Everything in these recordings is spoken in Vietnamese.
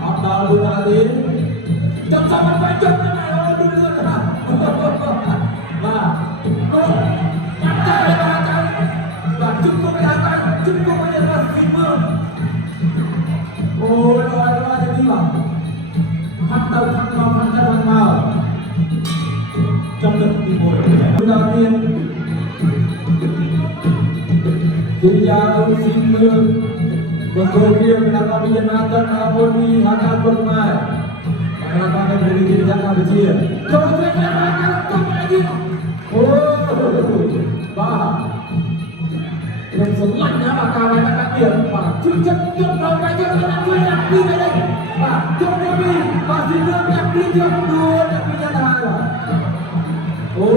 học đào luôn là đi trong sao mình phải chụp cái này ơi đưa đưa ra và nhắm tay và chụp cô cái tay chụp cô cái là phim mưa ôi rồi thì đi vào thăng đầu thăng vào trong lực thì mỗi người đầu tiên thì giao xin mưa còn cô kia mình đang đi dân an tân Apoli Haka quân mai karena kami berdiri di jalan kecil coba coba lagi oh bah yang semuanya kawan anak dia bah cucuk kau aja nak dia nak pergi lagi bah coba pergi masih dia nak pergi dia dua nak pergi jalan lah oh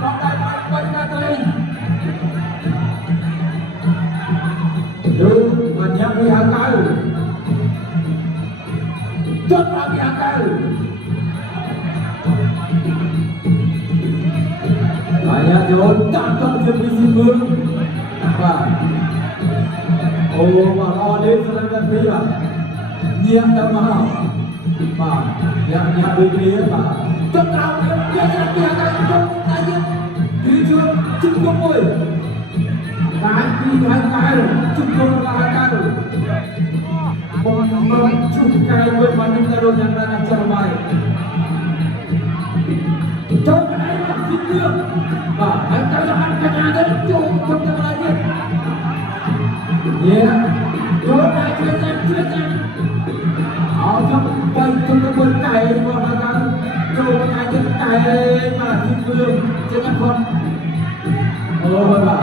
pakai pakai kata Yo, banyak pihak kau. Coba pihak kau. Banyak jauh tak jadi simbol. Apa? Oh, malah ada serangan pihak. Dia tak mahal. Pak, dia beri apa? Coba dia pihak kau aja. Dia cukup boy. Kaki hantar cukup hantar cukai berbanding terus yang nak terbaik coba ayat video bah hantar ada cukup lagi ya coba cuaca awak baik cukup berkai bahkan coba aja kai masih belum jangan kon oh bah